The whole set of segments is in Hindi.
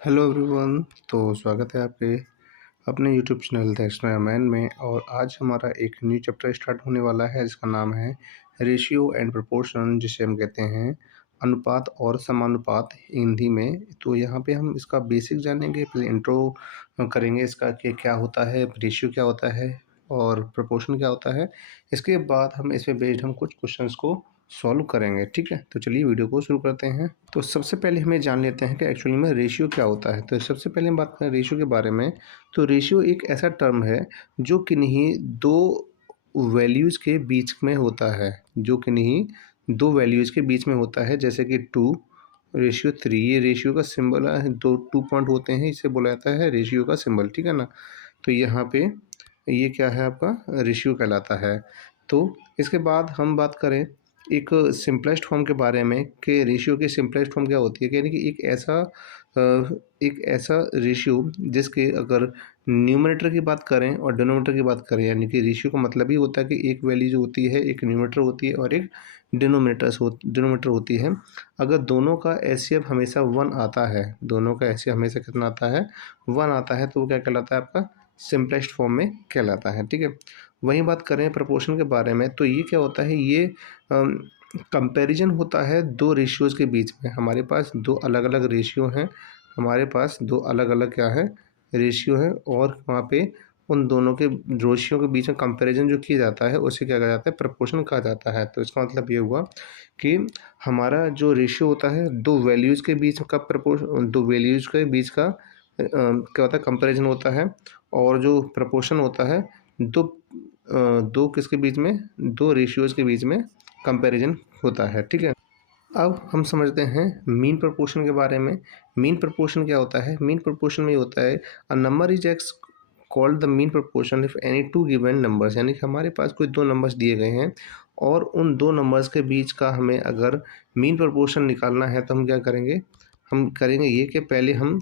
Hello everyone. तो स्वागत है आपके अपने YouTube channel the extra man में। और आज हमारा एक न्यू चैप्टर स्टार्ट होने वाला है जिसका नाम है रेशियो एंड प्रोपोर्शन, जिसे हम कहते हैं अनुपात और समानुपात हिंदी में। तो यहाँ पे हम इसका बेसिक जानेंगे, पहले इंट्रो करेंगे इसका कि क्या होता है, रेशियो क्या होता है और प्रोपोर्शन क्या होता है। इसके बाद हम इस पे बेस्ड हम कुछ क्वेश्चंस को सॉल्व करेंगे। ठीक है, तो चलिए वीडियो को शुरू करते हैं। तो सबसे पहले हमें जान लेते हैं कि एक्चुअली में रेशियो क्या होता है। तो सबसे पहले हम बात करें रेशियो के बारे में। तो रेशियो एक ऐसा टर्म है जो किन्हीं दो वैल्यूज़ के बीच में होता है, जो किन्हीं दो वैल्यूज़ के बीच में होता है। जैसे कि 2:3, ये रेशियो का सिंबल है। दो 2 पॉइंट होते हैं, इसे बोला जाता है रेशियो का सिंबल। ठीक है ना। तो यहाँ पे ये क्या है, आपका रेशियो कहलाता है। तो इसके बाद हम बात करें एक सिंपलेस्ट फॉर्म के बारे में कि रेशियो की सिंपलेस्ट फॉर्म क्या होती है। यानी कि एक ऐसा रेशियो जिसके अगर न्यूमरेटर की बात करें और डिनोमिनेटर की बात करें, यानी कि रेशियो का मतलब ही होता है कि एक वैल्यू जो होती है एक न्यूमरेटर होती है और एक डिनोमिनेटर होती है। अगर दोनों का एचसीएफ हमेशा 1 आता है, दोनों का एचसीएफ हमेशा कितना आता है, 1 आता है, तो वो क्या कहलाता है, आपका सिंपलेस्ट फॉर्म में कहलाता है। ठीक है। वहीं बात करें प्रोपोर्शन के बारे में, तो ये क्या होता है, ये कंपैरिजन होता है दो रेशियोज़ के बीच में। हमारे पास दो अलग अलग रेशियो हैं, हमारे पास दो अलग अलग क्या है, रेशियो है, और वहाँ पे उन दोनों के रेशियो के बीच में कंपैरिजन जो किया जाता है उसे क्या कहा जाता है, प्रोपोर्शन कहा जाता है। तो इसका मतलब ये हुआ कि हमारा जो रेशियो होता है दो वैल्यूज़ के बीच का दो वैल्यूज़ के बीच का क्या होता है, कंपैरिजन होता है। और जो प्रोपोर्शन होता है दो किसके बीच में, दो रेशियोज़ के बीच में कंपैरिजन होता है। ठीक है। अब हम समझते हैं मीन प्रोपोर्शन के बारे में। मीन प्रोपोर्शन क्या होता है, मीन प्रोपोर्शन में ये होता है a number is x called the mean proportion if any two given numbers. यानी कि हमारे पास कोई दो नंबर्स दिए गए हैं और उन दो नंबर्स के बीच का हमें अगर मीन प्रोपोर्शन निकालना है तो हम क्या करेंगे, हम करेंगे ये कि पहले हम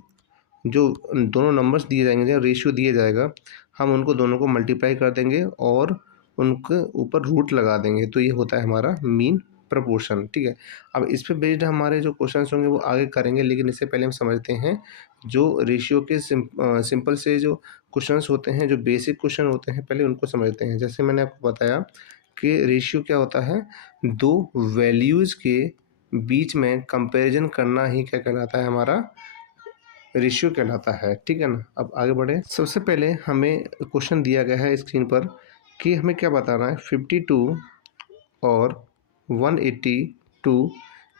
जो दोनों नंबर्स दिए जाएंगे, जो रेशियो दिया जाएगा, हम उनको दोनों को मल्टीप्लाई कर देंगे और उनके ऊपर रूट लगा देंगे। तो ये होता है हमारा मीन प्रपोर्शन। ठीक है। अब इस पे बेस्ड हमारे जो क्वेश्चंस होंगे वो आगे करेंगे, लेकिन इससे पहले हम समझते हैं जो रेशियो के सिंपल से जो क्वेश्चंस होते हैं, जो बेसिक क्वेश्चन होते हैं, पहले उनको समझते हैं। जैसे मैंने आपको बताया कि रेशियो क्या होता है, दो वैल्यूज़ के बीच में कंपैरिजन करना ही क्या कहलाता है, हमारा रेशियो कहलाता है। ठीक है ना। अब आगे बढ़े। सबसे पहले हमें क्वेश्चन दिया गया है स्क्रीन पर कि हमें क्या बताना है, 52 और 182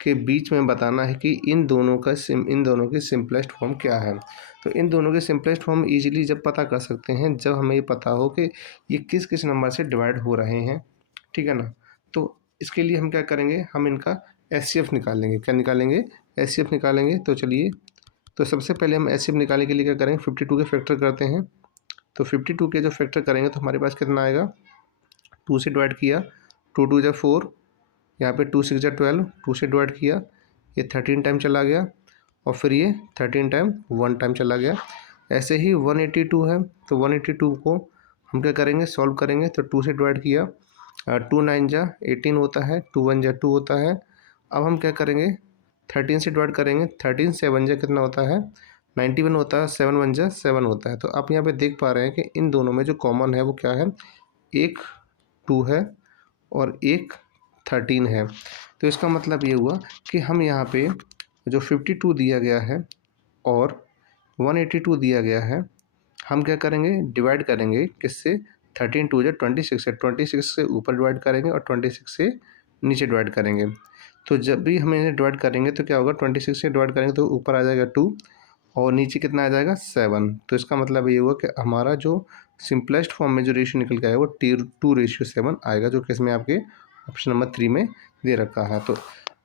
के बीच में बताना है कि इन दोनों की सिंपलेस्ट फॉर्म क्या है। तो इन दोनों के सिंपलेस्ट फॉर्म इजीली जब पता कर सकते हैं जब हमें ये पता हो कि ये किस किस नंबर से डिवाइड हो रहे हैं। ठीक है ना। तो इसके लिए हम क्या करेंगे, हम इनका एचसीएफ निकालेंगे। क्या निकालेंगे, एचसीएफ निकालेंगे। तो चलिए, तो सबसे पहले हम एचसीएफ निकालने के लिए क्या करेंगे, 52 के फैक्टर करते हैं। तो 52 के जो फैक्टर करेंगे तो हमारे पास कितना आएगा, 2 से डिवाइड किया, 2 2 जा 4, यहाँ पे 2 6 जा 12, 2 से डिवाइड किया, ये 13 टाइम चला गया, और फिर ये 13 टाइम 1 टाइम चला गया। ऐसे ही 182 है, तो 182 को हम क्या करेंगे, सॉल्व करेंगे। तो 2 से डिवाइड किया, 2 9 जा 18 होता है, 2 1 जा 2 होता है। अब हम क्या करेंगे, 13 से डिवाइड करेंगे, 13 7 जा कितना होता है, 91 होता है, 7 1 जा 7 होता है। तो आप यहाँ पे देख पा रहे हैं कि इन दोनों में जो कॉमन है वो क्या है, एक 2 है और एक 13 है। तो इसका मतलब ये हुआ कि हम यहाँ पे जो 52 दिया गया है और 182 दिया गया है, हम क्या करेंगे, डिवाइड करेंगे किससे, 13 2 जा 26 है, 26 से ऊपर डिवाइड करेंगे और 26 से नीचे डिवाइड करेंगे। तो जब भी हम इन्हें डिवाइड करेंगे तो क्या होगा, 26 से डिवाइड करेंगे तो ऊपर आ जाएगा 2 और नीचे कितना आ जाएगा 7। तो इसका मतलब ये हुआ कि हमारा जो सिंपलेस्ट फॉर्म में जो रेशियो निकल के आएगा वो 2:7 आएगा, जो कि इसमें आपके ऑप्शन नंबर 3 में दे रखा है। तो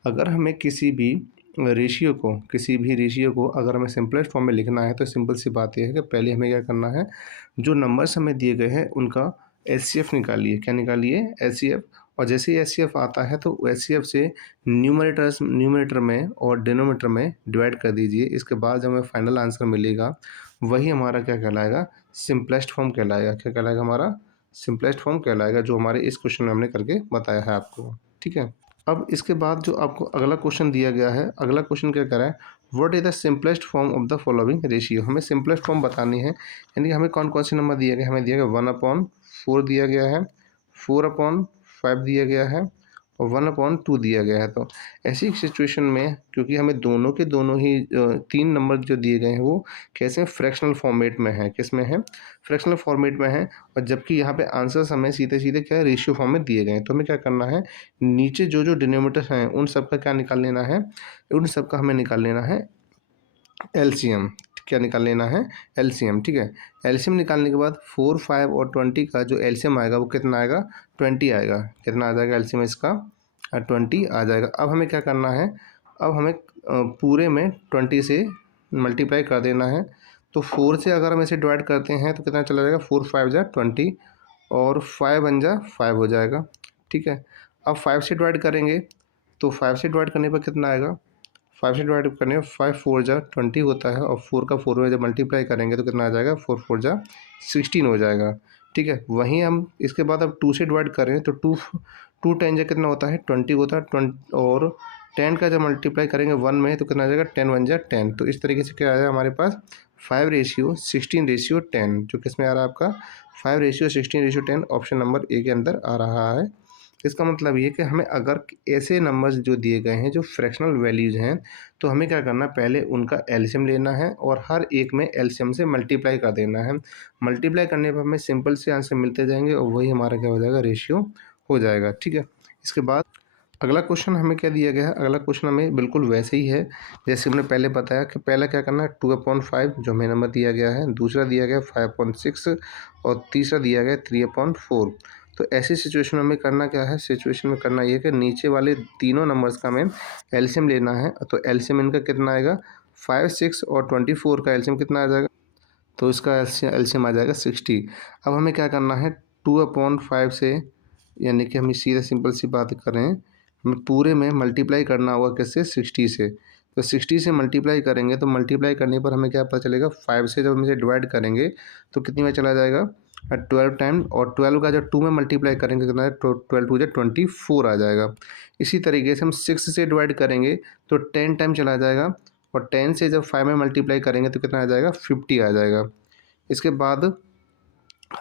अगर हमें किसी भी रेशियो को अगर हमें सिंपलेस्ट फॉर्म में लिखना है तो सिंपल सी बात यह है कि पहले हमें क्या करना है, जो नंबर्स हमें दिए गए हैं उनका एचसीएफ निकालिए। क्या निकालिए, एचसीएफ। और जैसे ही एचसीएफ आता है तो एचसीएफ से न्यूमरेटर में और डिनोमिनेटर में डिवाइड कर दीजिए। इसके बाद जो हमें फाइनल आंसर मिलेगा वही हमारा क्या कहलाएगा, सिंपलेस्ट फॉर्म कहलाएगा। क्या कहलाएगा, हमारा सिंपलेस्ट फॉर्म कहलाएगा, जो हमारे इस क्वेश्चन में हमने करके बताया है आपको। ठीक है। अब इसके बाद जो आपको अगला क्वेश्चन दिया गया है, अगला क्वेश्चन क्या कह रहा है, what is the simplest form of the following ratio. हमें सिंपलेस्ट फॉर्म बतानी है, यानी कि हमें कौन कौन से नंबर दिए गए, हमें दिया गया 1/4 दिया गया है, 4/5 दिया गया है और 1/2 दिया गया है। तो ऐसी सिचुएशन में क्योंकि हमें दोनों के दोनों ही 3 नंबर जो दिए गए हैं वो कैसे फ्रैक्शनल फॉर्मेट में है, किस में है, फ्रैक्शनल फॉर्मेट में है, और जबकि यहाँ पे आंसर्स हमें सीधे सीधे क्या है, रेशियो फॉर्म में दिए गए हैं। तो हमें क्या करना है, नीचे जो जो डिनोमिनेटर्स हैं उन सब का क्या निकाल लेना है, उन सब का हमें निकाल लेना है एलसीएम। क्या निकाल लेना है, एलसीएम। ठीक है, एलसीएम निकालने के बाद 4, 5 और 20 का जो एलसीएम आएगा वो कितना आएगा, 20 आएगा। कितना आ जाएगा एलसीएम इसका, 20 आ जाएगा। अब हमें क्या करना है, अब हमें पूरे में 20 से मल्टीप्लाई कर देना है। तो 4 से अगर हम इसे डिवाइड करते हैं तो कितना चला जाएगा, 4 5 जा 20 और 5 बन जा 5 हो जाएगा। ठीक है, अब 5 से डिवाइड करेंगे तो 5 से डिवाइड करने पर कितना आएगा, 5 से डिवाइड करने में 5 4 जा 20 होता है और 4 का 4 में जब मल्टीप्लाई करेंगे तो कितना आ जाएगा, 4 4 जा 16 हो जाएगा। ठीक है, वहीं हम इसके बाद अब 2 से डिवाइड करें तो 2 2 10 जा कितना होता है, 20 होता है। 20 और 10 का जब मल्टीप्लाई करेंगे 1 में तो कितना आ जाएगा, 10 1 जा 10। तो इस तरीके से क्या आ जाएगा हमारे पास 5:16:10, जो किस में आ रहा है आपका 5:16:10, ऑप्शन नंबर ए के अंदर आ रहा है। इसका मतलब ये कि हमें अगर ऐसे नंबर्स जो दिए गए हैं जो फ्रैक्शनल वैल्यूज़ हैं तो हमें क्या करना है, पहले उनका एलसीएम लेना है और हर एक में एलसीएम से मल्टीप्लाई कर देना है। मल्टीप्लाई करने पर हमें सिंपल से आंसर मिलते जाएंगे और वही हमारा क्या हो जाएगा, रेशियो हो जाएगा। ठीक है, इसके बाद अगला क्वेश्चन हमें क्या दिया गया है, अगला क्वेश्चन हमें बिल्कुल वैसे ही है जैसे हमने पहले बताया कि पहला क्या करना है, 2/5 जो हमें नंबर दिया गया है, दूसरा दिया गया 5/6 और तीसरा दिया गया 3/4। तो ऐसी सिचुएशन में हमें करना क्या है, सिचुएशन में करना ये कि नीचे वाले तीनों नंबर्स का हमें एलसीएम लेना है। तो एलसीएम इनका कितना आएगा, 5 6 और 24 का एलसीएम कितना आ जाएगा, तो इसका एलसीएम आ जाएगा 60। अब हमें क्या करना है, 2/5 से, यानी कि हम सीधे सिंपल सी बात करें, हमें पूरे में मल्टीप्लाई करना होगा किससे, 60 से। तो 60 से मल्टीप्लाई करेंगे तो मल्टीप्लाई करने पर हमें क्या पता चलेगा, 5 से जब हम इसे डिवाइड करेंगे तो कितनी में चला जाएगा, 12 टाइम, और 12 का जब 2 में मल्टीप्लाई करेंगे कितना है, 12 2 जा 24 आ जाएगा। इसी तरीके से हम 6 से डिवाइड करेंगे तो 10 टाइम चला जाएगा और 10 से जब 5 में मल्टीप्लाई करेंगे तो कितना आ जाएगा, 50 आ जाएगा। इसके बाद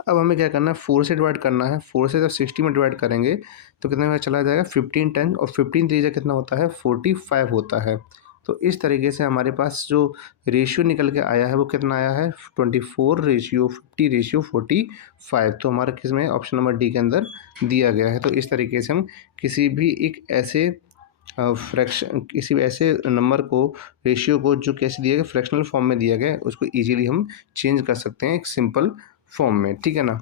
अब हमें क्या करना है, 4 से डिवाइड करना है। 4 से जब 60 में डिवाइड करेंगे तो कितने में चला जाएगा, 15 10 और 15 3 कितना होता है, 45 होता है। तो इस तरीके से हमारे पास जो रेशियो निकल के आया है वो कितना आया है, 24:50:45। तो हमारा किस में, ऑप्शन नंबर डी के अंदर दिया गया है। तो इस तरीके से हम किसी भी एक ऐसे फ्रैक्शन, किसी भी ऐसे नंबर को, रेशियो को जो कैसे दिया गया, फ्रैक्शनल फॉर्म में दिया गया है, उसको ईजिली हम चेंज कर सकते हैं एक सिंपल फॉर्म में। ठीक है ना।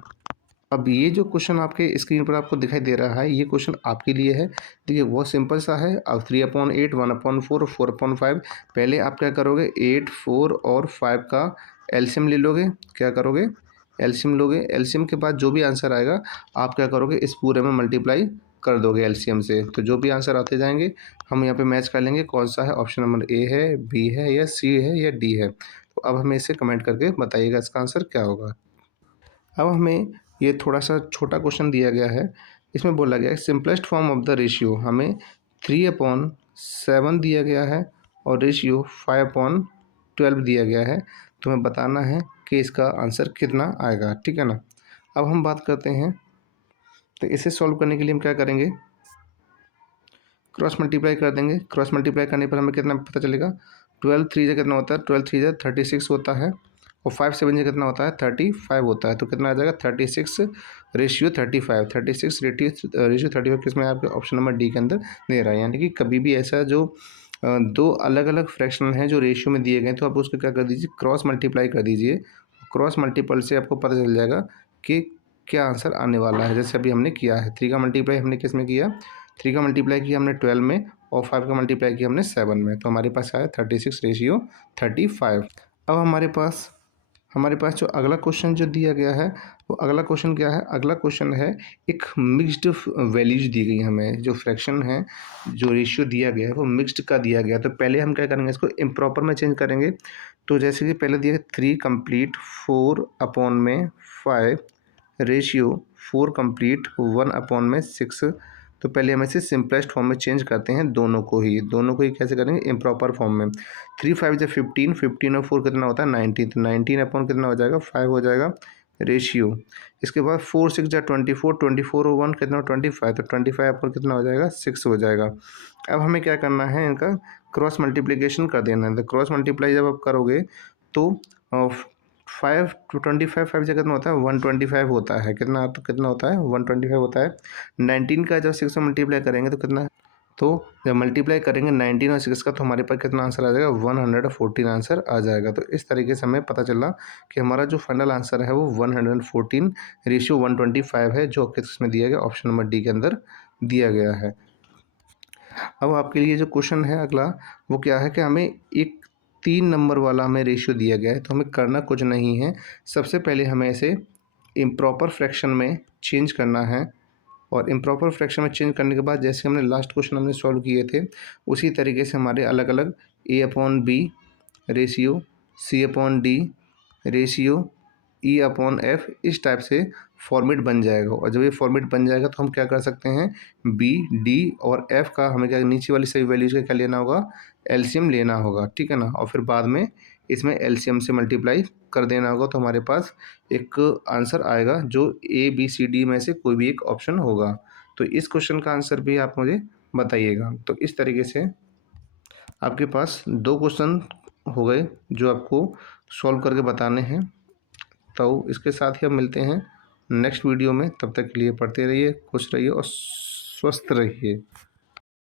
अब ये जो क्वेश्चन आपके स्क्रीन पर आपको दिखाई दे रहा है, ये क्वेश्चन आपके लिए है। देखिए बहुत सिंपल सा है। अब 3/8, 1/4 और 4/5, पहले आप क्या करोगे, 8 4 और 5 का एलसीएम ले लोगे। क्या करोगे, एलसीएम लोगे। एलसीएम के बाद जो भी आंसर आएगा आप क्या करोगे, इस पूरे में मल्टीप्लाई कर दोगे एलसीएम से। तो जो भी आंसर आते जाएंगे हम यहाँ पे मैच कर लेंगे कौन सा है, ऑप्शन नंबर ए है, बी है, या सी है, या डी है। तो अब हमें इसे कमेंट करके बताइएगा इसका आंसर क्या होगा। अब हमें ये थोड़ा सा छोटा क्वेश्चन दिया गया है। इसमें बोला गया है simplest form of the ratio, हमें 3/7 दिया गया है और रेशियो 5/12 दिया गया है। तो हमें बताना है कि इसका आंसर कितना आएगा। ठीक है ना। अब हम बात करते हैं, तो इसे सॉल्व करने के लिए हम क्या करेंगे, क्रॉस मल्टीप्लाई कर देंगे। क्रॉस मल्टीप्लाई करने पर हमें कितना पता चलेगा, 12 3 जा कितना होता है, 12 3 जा 36 होता है और 5 7 जा कितना होता है, 35 होता है। तो कितना आ जाएगा, 36:35। 36 रेशियो 35 किस में आपके, ऑप्शन नंबर डी के अंदर दे रहा है। यानी कि कभी भी ऐसा जो दो अलग अलग फ्रैक्शन हैं जो रेशियो में दिए गए तो आप उसको क्या कर दीजिए, क्रॉस मल्टीप्लाई कर दीजिए। क्रॉस मल्टीपल से आपको पता चल जाएगा कि क्या आंसर आने वाला है। जैसे अभी हमने किया है, 3 का मल्टीप्लाई हमने किस में किया, 3 का मल्टीप्लाई किया हमने 12 में और 5 का मल्टीप्लाई किया हमने 7 में। तो हमारे पास आया 36:35। अब हमारे पास जो अगला क्वेश्चन जो दिया गया है वो अगला क्वेश्चन क्या है, अगला क्वेश्चन है एक मिक्स्ड वैल्यूज दी गई हमें, जो फ्रैक्शन है, जो रेशियो दिया गया है वो मिक्स्ड का दिया गया है। तो पहले हम क्या करेंगे, इसको इम्प्रॉपर में चेंज करेंगे। तो जैसे कि पहले दिया 3 कंप्लीट 4/5 रेशियो 4 कंप्लीट 1/6 तो पहले हम इसे सिंपलेस्ट फॉर्म में चेंज करते हैं, दोनों को ही कैसे करेंगे, इम्प्रॉपर फॉर्म में। 3 5 जो 15, 15 और 4 कितना होता है 19, तो 19 अपॉन कितना हो जाएगा 5 हो जाएगा रेशियो। इसके बाद 4 6 जा 24, 24 और 1 कितना 25, तो 25 अपॉन कितना हो जाएगा 6 हो जाएगा। अब हमें क्या करना है, इनका क्रॉस मल्टीप्लिकेशन कर देना है। तो क्रॉस मल्टीप्लाई जब आप करोगे तो 5 टू 25 5 से कितना होता है 125 होता है, कितना होता है 125 होता है। 19 का जब 6 में मल्टीप्लाई करेंगे तो कितना, तो जब मल्टीप्लाई करेंगे 19 और 6 का तो हमारे पास कितना आंसर आ जाएगा 114 आंसर आ जाएगा। तो इस तरीके से हमें पता चला कि हमारा जो फाइनल आंसर है वो 114 रेशियो 125 है, जो किस में दिया गया, ऑप्शन नंबर डी के अंदर दिया गया है। अब आपके लिए जो क्वेश्चन है अगला, वो क्या है कि हमें एक 3 नंबर वाला हमें रेशियो दिया गया है, तो हमें करना कुछ नहीं है। सबसे पहले हमें इसे इम्प्रॉपर फ्रैक्शन में चेंज करना है, और इम्प्रॉपर फ्रैक्शन में चेंज करने के बाद जैसे हमने लास्ट क्वेश्चन हमने सॉल्व किए थे उसी तरीके से हमारे अलग अलग A upon B ratio, C upon D ratio, E upon F, इस टाइप से फॉर्मेट बन जाएगा। और जब ये फॉर्मेट बन जाएगा तो हम क्या कर सकते हैं, बी डी और एफ का हमें क्या नीचे वाली सभी वैल्यूज़ का क्या लेना होगा, एलसीएम लेना होगा, ठीक है ना। और फिर बाद में इसमें एलसीएम से मल्टीप्लाई कर देना होगा, तो हमारे पास एक आंसर आएगा जो ए बी सी डी में से कोई भी एक ऑप्शन होगा। तो इस क्वेश्चन का आंसर भी आप मुझे बताइएगा। तो इस तरीके से आपके पास 2 क्वेश्चन हो गए जो आपको सॉल्व करके बताने हैं। तो इसके साथ ही हम मिलते हैं नेक्स्ट वीडियो में, तब तक के लिए पढ़ते रहिए, खुश रहिए और स्वस्थ रहिए।